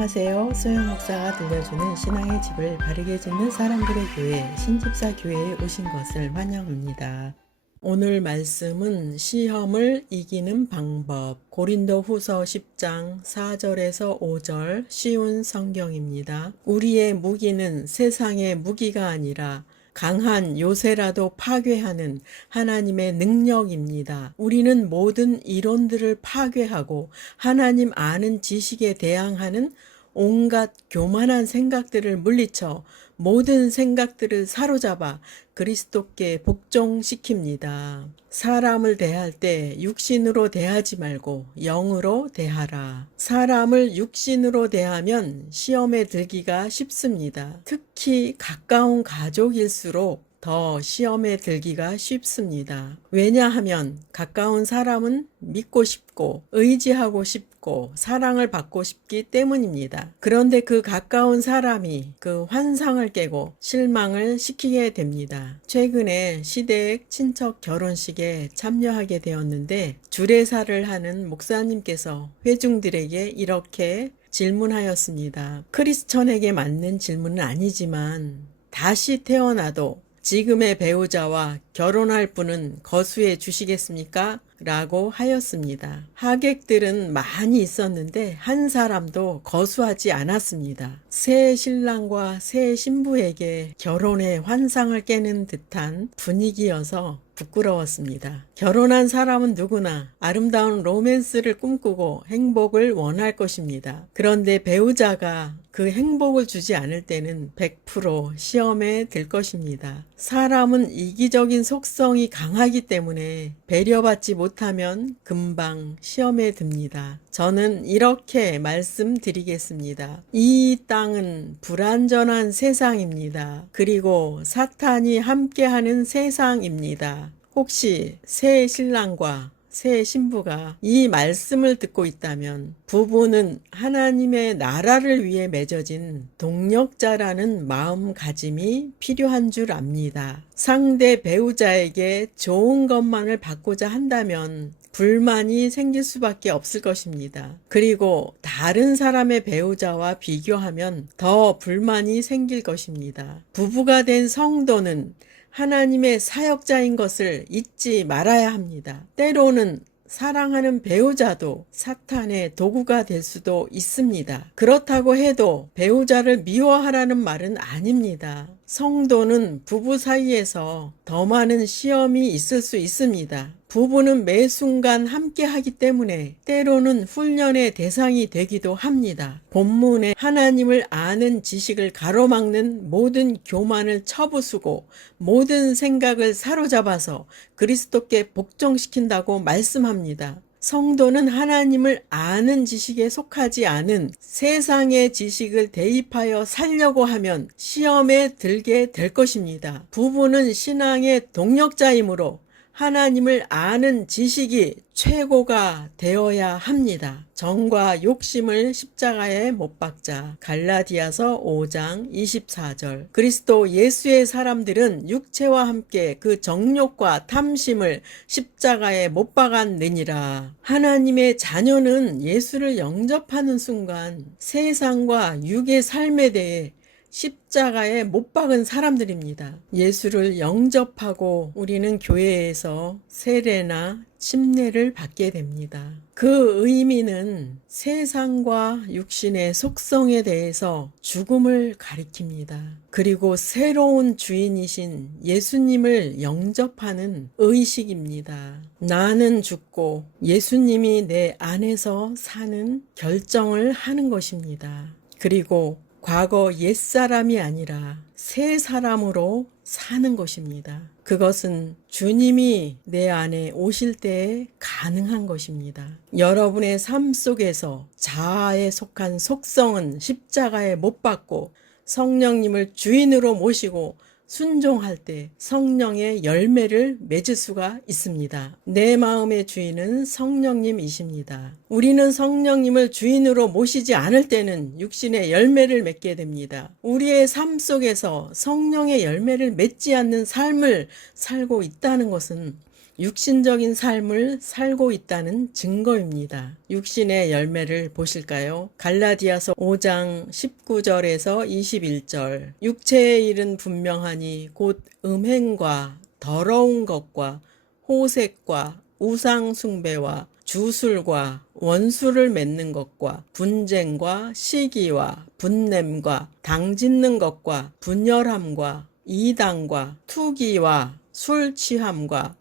안녕하세요. 소영 목사가 들려주는 신앙의 집을 바르게 짓는 사람들의 교회 신집사 교회에 오신 것을 환영합니다. 오늘 말씀은 시험을 이기는 방법, 고린도후서 10장 4절에서 5절 쉬운 성경입니다. 우리의 무기는 세상의 무기가 아니라 강한 요새라도 파괴하는 하나님의 능력입니다. 우리는 모든 이론들을 파괴하고 하나님 아는 지식에 대항하는 온갖 교만한 생각들을 물리쳐 모든 생각들을 사로잡아 그리스도께 복종시킵니다. 사람을 대할 때 육신으로 대하지 말고 영으로 대하라. 사람을 육신으로 대하면 시험에 들기가 쉽습니다. 특히 가까운 가족일수록 더 시험에 들기가 쉽습니다. 왜냐하면 가까운 사람은 믿고 싶고 의지하고 싶고 사랑을 받고 싶기 때문입니다. 그런데 그 가까운 사람이 그 환상을 깨고 실망을 시키게 됩니다. 최근에 시댁 친척 결혼식에 참여하게 되었는데 주례사를 하는 목사님께서 회중들에게 이렇게 질문하였습니다. 크리스천에게 맞는 질문은 아니지만 다시 태어나도 지금의 배우자와 결혼할 분은 거수해 주시겠습니까? 라고 하였습니다. 하객들은 많이 있었는데 한 사람도 거수하지 않았습니다. 새 신랑과 새 신부에게 결혼의 환상을 깨는 듯한 분위기여서 부끄러웠습니다. 결혼한 사람은 누구나 아름다운 로맨스를 꿈꾸고 행복을 원할 것입니다. 그런데 배우자가 그 행복을 주지 않을 때는 100% 시험에 들 것입니다. 사람은 이기적인 속성이 강하기 때문에 배려받지 못하면 금방 시험에 듭니다. 저는 이렇게 말씀드리겠습니다. 이 땅은 불완전한 세상입니다. 그리고 사탄이 함께하는 세상입니다. 혹시 새 신랑과 새 신부가 이 말씀을 듣고 있다면 부부는 하나님의 나라를 위해 맺어진 동력자라는 마음가짐이 필요한 줄 압니다. 상대 배우자에게 좋은 것만을 받고자 한다면 불만이 생길 수밖에 없을 것입니다. 그리고 다른 사람의 배우자와 비교하면 더 불만이 생길 것입니다. 부부가 된 성도는 하나님의 사역자인 것을 잊지 말아야 합니다. 때로는 사랑하는 배우자도 사탄의 도구가 될 수도 있습니다. 그렇다고 해도 배우자를 미워하라는 말은 아닙니다. 성도는 부부 사이에서 더 많은 시험이 있을 수 있습니다. 부부는 매 순간 함께 하기 때문에 때로는 훈련의 대상이 되기도 합니다. 본문에 하나님을 아는 지식을 가로막는 모든 교만을 쳐부수고 모든 생각을 사로잡아서 그리스도께 복종시킨다고 말씀합니다. 성도는 하나님을 아는 지식에 속하지 않은 세상의 지식을 대입하여 살려고 하면 시험에 들게 될 것입니다. 부부는 신앙의 동력자이므로 하나님을 아는 지식이 최고가 되어야 합니다. 정과 욕심을 십자가에 못 박자. 갈라디아서 5장 24절. 그리스도 예수의 사람들은 육체와 함께 그 정욕과 탐심을 십자가에 못 박았느니라. 하나님의 자녀는 예수를 영접하는 순간 세상과 육의 삶에 대해 십자가에 못 박은 사람들입니다. 예수를 영접하고 우리는 교회에서 세례나 침례를 받게 됩니다. 그 의미는 세상과 육신의 속성에 대해서 죽음을 가리킵니다. 그리고 새로운 주인이신 예수님을 영접하는 의식입니다. 나는 죽고 예수님이 내 안에서 사는 결정을 하는 것입니다. 그리고 과거 옛사람이 아니라 새 사람으로 사는 것입니다. 그것은 주님이 내 안에 오실 때에 가능한 것입니다. 여러분의 삶 속에서 자아에 속한 속성은 십자가에 못 박고 성령님을 주인으로 모시고 순종할 때 성령의 열매를 맺을 수가 있습니다. 내 마음의 주인은 성령님이십니다. 우리는 성령님을 주인으로 모시지 않을 때는 육신의 열매를 맺게 됩니다. 우리의 삶 속에서 성령의 열매를 맺지 않는 삶을 살고 있다는 것은 육신적인 삶을 살고 있다는 증거입니다. 육신의 열매를 보실까요? 갈라디아서 5장 19절에서 21절. 육체의 일은 분명하니 곧 음행과 더러운 것과 호색과 우상 숭배와 주술과 원수를 맺는 것과 분쟁과 시기와 분냄과 당짓는 것과 분열함과 이당과 투기와 술 취함과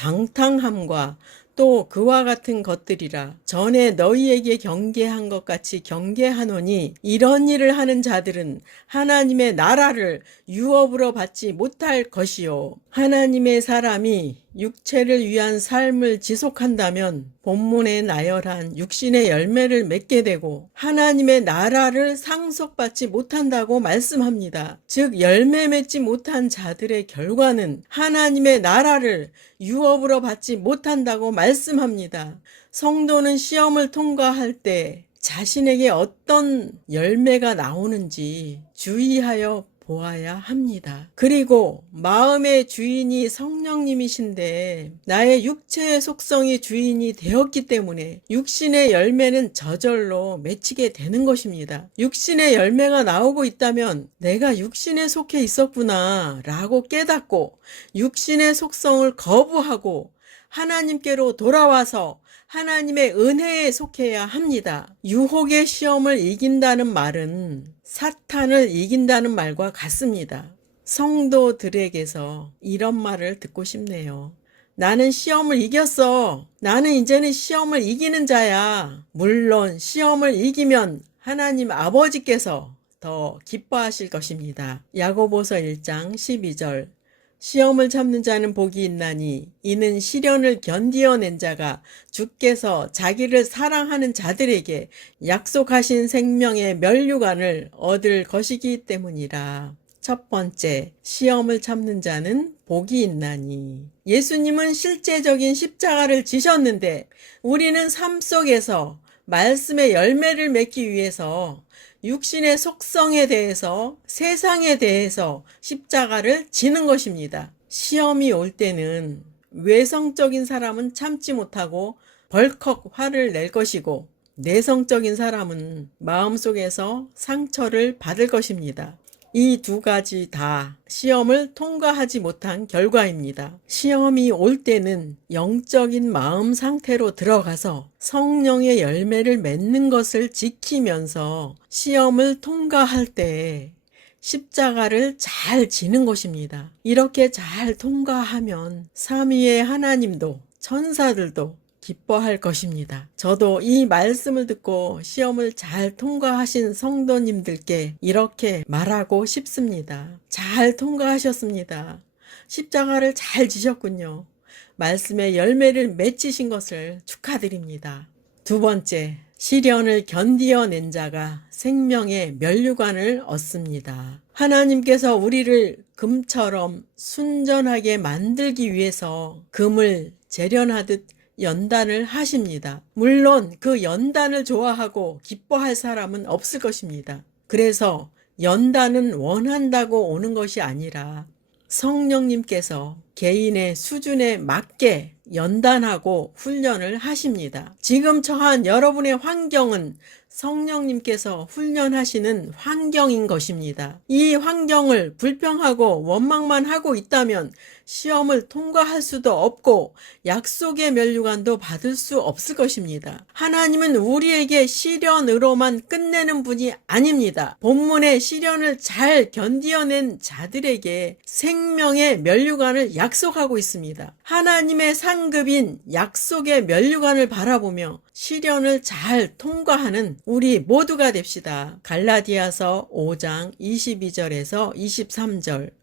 방탕함과 또 그와 같은 것들이라. 전에 너희에게 경계한 것 같이 경계하노니 이런 일을 하는 자들은 하나님의 나라를 유업으로 받지 못할 것이요. 하나님의 사람이 육체를 위한 삶을 지속한다면 본문에 나열한 육신의 열매를 맺게 되고 하나님의 나라를 상속받지 못한다고 말씀합니다. 즉 열매 맺지 못한 자들의 결과는 하나님의 나라를 유업으로 받지 못한다고 말씀합니다. 성도는 시험을 통과할 때 자신에게 어떤 열매가 나오는지 주의하여 보아야 합니다. 그리고 마음의 주인이 성령님이신데 나의 육체의 속성이 주인이 되었기 때문에 육신의 열매는 저절로 맺히게 되는 것입니다. 육신의 열매가 나오고 있다면 내가 육신에 속해 있었구나 라고 깨닫고 육신의 속성을 거부하고 하나님께로 돌아와서 하나님의 은혜에 속해야 합니다. 유혹의 시험을 이긴다는 말은 사탄을 이긴다는 말과 같습니다. 성도들에게서 이런 말을 듣고 싶네요. 나는 시험을 이겼어. 나는 이제는 시험을 이기는 자야. 물론 시험을 이기면 하나님 아버지께서 더 기뻐하실 것입니다. 야고보서 1장 12절. 시험을 참는 자는 복이 있나니 이는 시련을 견디어낸 자가 주께서 자기를 사랑하는 자들에게 약속하신 생명의 면류관을 얻을 것이기 때문이라. 첫 번째, 시험을 참는 자는 복이 있나니. 예수님은 실제적인 십자가를 지셨는데 우리는 삶 속에서 말씀의 열매를 맺기 위해서 육신의 속성에 대해서 세상에 대해서 십자가를 지는 것입니다. 시험이 올 때는 외성적인 사람은 참지 못하고 벌컥 화를 낼 것이고 내성적인 사람은 마음속에서 상처를 받을 것입니다. 이 두 가지 다 시험을 통과하지 못한 결과입니다. 시험이 올 때는 영적인 마음 상태로 들어가서 성령의 열매를 맺는 것을 지키면서 시험을 통과할 때 십자가를 잘 지는 것입니다. 이렇게 잘 통과하면 삼위의 하나님도 천사들도 기뻐할 것입니다. 저도 이 말씀을 듣고 시험을 잘 통과하신 성도님들께 이렇게 말하고 싶습니다. 잘 통과하셨습니다. 십자가를 잘 지셨군요. 말씀의 열매를 맺히신 것을 축하드립니다. 두 번째, 시련을 견디어낸 자가 생명의 면류관을 얻습니다. 하나님께서 우리를 금처럼 순전하게 만들기 위해서 금을 재련하듯 연단을 하십니다. 물론 그 연단을 좋아하고 기뻐할 사람은 없을 것입니다. 그래서 연단은 원한다고 오는 것이 아니라 성령님께서 개인의 수준에 맞게 연단하고 훈련을 하십니다. 지금 처한 여러분의 환경은 성령님께서 훈련하시는 환경인 것입니다. 이 환경을 불평하고 원망만 하고 있다면 시험을 통과할 수도 없고 약속의 면류관도 받을 수 없을 것입니다. 하나님은 우리에게 시련으로만 끝내는 분이 아닙니다. 본문의 시련을 잘 견디어낸 자들에게 생명의 면류관을 약속하고 있습니다. 하나님의 상급인 약속의 면류관을 바라보며 시련을 잘 통과하는 우리 모두가 됩시다. 갈라디아서 5장 22절에서 23절.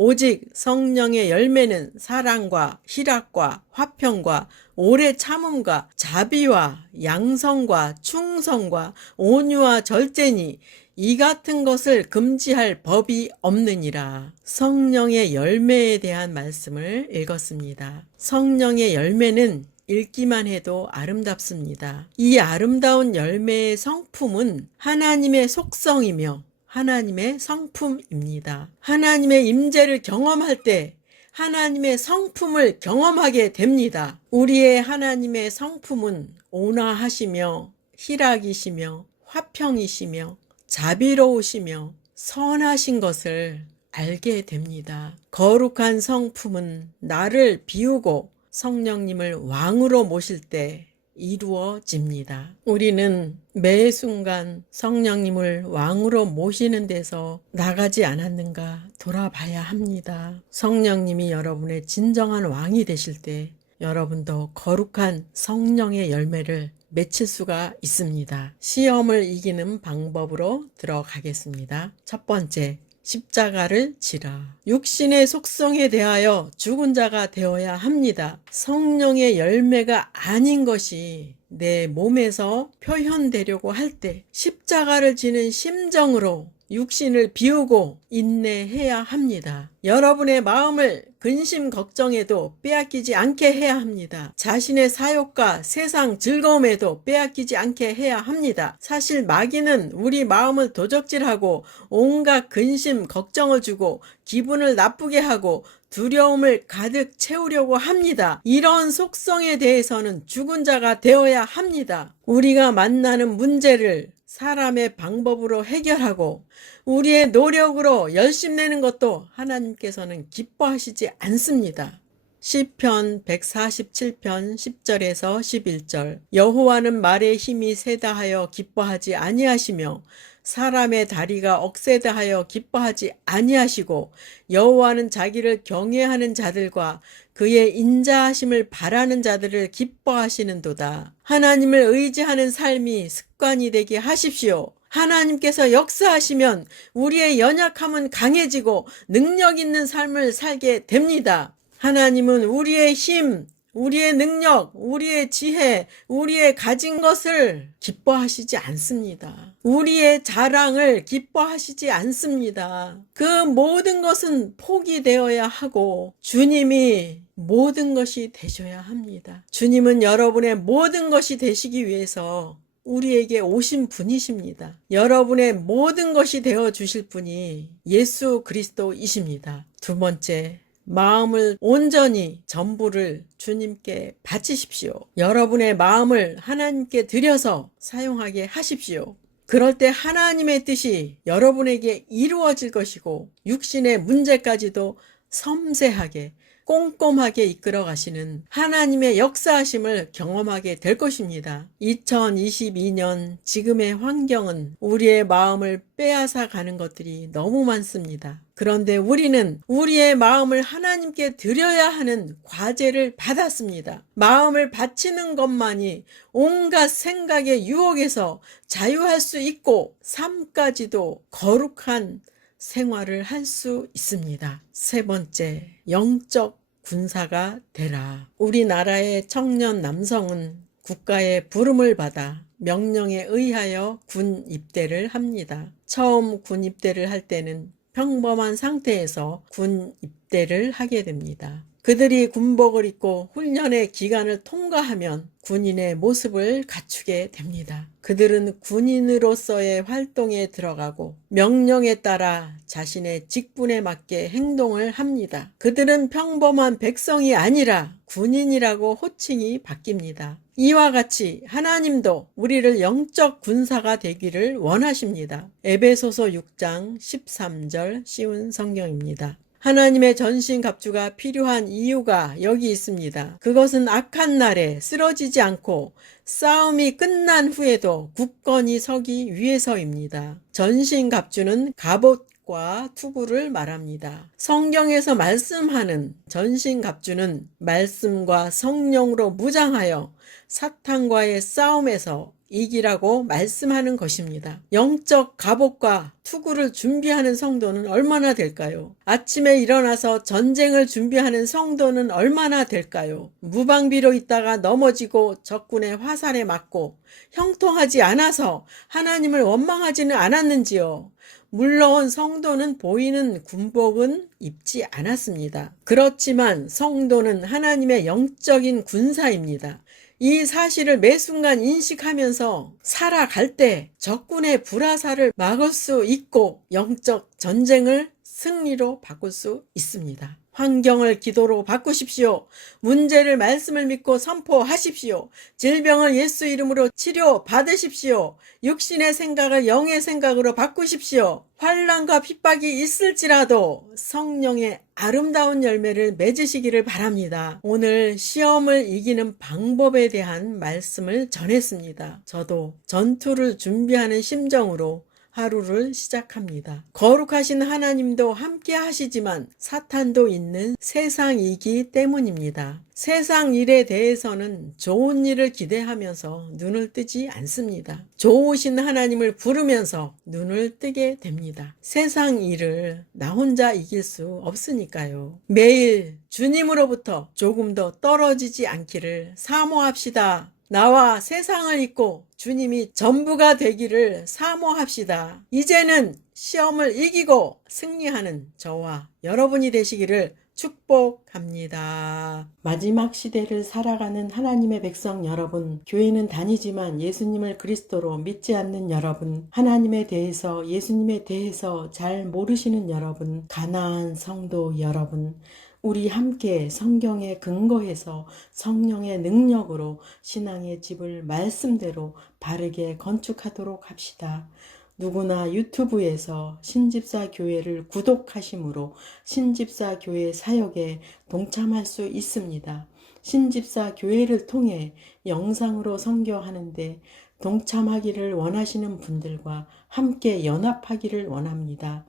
오직 성령의 열매는 사랑과 희락과 화평과 오래 참음과 자비와 양성과 충성과 온유와 절제니 이 같은 것을 금지할 법이 없느니라. 성령의 열매에 대한 말씀을 읽었습니다. 성령의 열매는 읽기만 해도 아름답습니다. 이 아름다운 열매의 성품은 하나님의 속성이며 하나님의 성품입니다. 하나님의 임재를 경험할 때 하나님의 성품을 경험하게 됩니다. 우리의 하나님의 성품은 온화하시며 희락이시며 화평이시며 자비로우시며 선하신 것을 알게 됩니다. 거룩한 성품은 나를 비우고 성령님을 왕으로 모실 때 이루어집니다. 우리는 매 순간 성령님을 왕으로 모시는 데서 나가지 않았는가 돌아봐야 합니다. 성령님이 여러분의 진정한 왕이 되실 때 여러분도 거룩한 성령의 열매를 맺힐 수가 있습니다. 시험을 이기는 방법으로 들어가겠습니다. 첫 번째, 십자가를 지라. 육신의 속성에 대하여 죽은 자가 되어야 합니다. 성령의 열매가 아닌 것이 내 몸에서 표현되려고 할 때 십자가를 지는 심정으로 육신을 비우고 인내해야 합니다. 여러분의 마음을 근심 걱정에도 빼앗기지 않게 해야 합니다. 자신의 사욕과 세상 즐거움에도 빼앗기지 않게 해야 합니다. 사실 마귀는 우리 마음을 도적질하고 온갖 근심 걱정을 주고 기분을 나쁘게 하고 두려움을 가득 채우려고 합니다. 이런 속성에 대해서는 죽은 자가 되어야 합니다. 우리가 만나는 문제를 사람의 방법으로 해결하고 우리의 노력으로 열심내는 것도 하나님께서는 기뻐하시지 않습니다. 시편 147편 10절에서 11절 여호와는 말의 힘이 세다 하여 기뻐하지 아니하시며 사람의 다리가 억세다 하여 기뻐하지 아니하시고 여호와는 자기를 경외하는 자들과 그의 인자하심을 바라는 자들을 기뻐하시는도다. 하나님을 의지하는 삶이 습관이 되게 하십시오. 하나님께서 역사하시면 우리의 연약함은 강해지고 능력 있는 삶을 살게 됩니다. 하나님은 우리의 힘, 우리의 능력, 우리의 지혜, 우리의 가진 것을 기뻐하시지 않습니다. 우리의 자랑을 기뻐하시지 않습니다. 그 모든 것은 포기되어야 하고 주님이 모든 것이 되셔야 합니다. 주님은 여러분의 모든 것이 되시기 위해서 우리에게 오신 분이십니다. 여러분의 모든 것이 되어 주실 분이 예수 그리스도이십니다. 두 번째, 마음을 온전히 전부를 주님께 바치십시오. 여러분의 마음을 하나님께 드려서 사용하게 하십시오. 그럴 때 하나님의 뜻이 여러분에게 이루어질 것이고 육신의 문제까지도 섬세하게 꼼꼼하게 이끌어 가시는 하나님의 역사하심을 경험하게 될 것입니다. 2022년 지금의 환경은 우리의 마음을 빼앗아 가는 것들이 너무 많습니다. 그런데 우리는 우리의 마음을 하나님께 드려야 하는 과제를 받았습니다. 마음을 바치는 것만이 온갖 생각의 유혹에서 자유할 수 있고 삶까지도 거룩한 생활을 할 수 있습니다. 세 번째, 영적 군사가 되라. 우리나라의 청년 남성은 국가의 부름을 받아 명령에 의하여 군 입대를 합니다. 처음 군 입대를 할 때는 평범한 상태에서 군 입대를 하게 됩니다. 그들이 군복을 입고 훈련의 기간을 통과하면 군인의 모습을 갖추게 됩니다. 그들은 군인으로서의 활동에 들어가고 명령에 따라 자신의 직분에 맞게 행동을 합니다. 그들은 평범한 백성이 아니라 군인이라고 호칭이 바뀝니다. 이와 같이 하나님도 우리를 영적 군사가 되기를 원하십니다. 에베소서 6장 13절 쉬운 성경입니다. 하나님의 전신갑주가 필요한 이유가 여기 있습니다. 그것은 악한 날에 쓰러지지 않고 싸움이 끝난 후에도 굳건히 서기 위해서입니다. 전신갑주는 갑옷과 투구를 말합니다. 성경에서 말씀하는 전신갑주는 말씀과 성령으로 무장하여 사탄과의 싸움에서 이기라고 말씀하는 것입니다. 영적 갑옷과 투구를 준비하는 성도는 얼마나 될까요? 아침에 일어나서 전쟁을 준비하는 성도는 얼마나 될까요? 무방비로 있다가 넘어지고 적군의 화살에 맞고 형통하지 않아서 하나님을 원망하지는 않았는지요? 물론 성도는 보이는 군복은 입지 않았습니다. 그렇지만 성도는 하나님의 영적인 군사입니다. 이 사실을 매 순간 인식하면서 살아갈 때 적군의 불화살을 막을 수 있고 영적 전쟁을 승리로 바꿀 수 있습니다. 환경을 기도로 바꾸십시오. 문제를 말씀을 믿고 선포하십시오. 질병을 예수 이름으로 치료 받으십시오. 육신의 생각을 영의 생각으로 바꾸십시오. 환난과 핍박이 있을지라도 성령의 아름다운 열매를 맺으시기를 바랍니다. 오늘 시험을 이기는 방법에 대한 말씀을 전했습니다. 저도 전투를 준비하는 심정으로 하루를 시작합니다. 거룩하신 하나님도 함께 하시지만 사탄도 있는 세상이기 때문입니다. 세상 일에 대해서는 좋은 일을 기대하면서 눈을 뜨지 않습니다. 좋으신 하나님을 부르면서 눈을 뜨게 됩니다. 세상 일을 나 혼자 이길 수 없으니까요. 매일 주님으로부터 조금 더 떨어지지 않기를 사모합시다. 나와 세상을 잊고 주님이 전부가 되기를 사모합시다. 이제는 시험을 이기고 승리하는 저와 여러분이 되시기를 축복합니다. 마지막 시대를 살아가는 하나님의 백성 여러분, 교회는 다니지만 예수님을 그리스도로 믿지 않는 여러분, 하나님에 대해서 예수님에 대해서 잘 모르시는 여러분, 가나안 성도 여러분, 우리 함께 성경에 근거해서 성령의 능력으로 신앙의 집을 말씀대로 바르게 건축하도록 합시다. 누구나 유튜브에서 신집사 교회를 구독하심으로 신집사 교회 사역에 동참할 수 있습니다. 신집사 교회를 통해 영상으로 선교하는데 동참하기를 원하시는 분들과 함께 연합하기를 원합니다.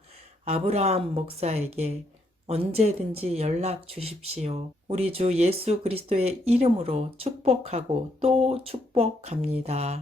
아브라함 목사에게 언제든지 연락 주십시오. 우리 주 예수 그리스도의 이름으로 축복하고 또 축복합니다.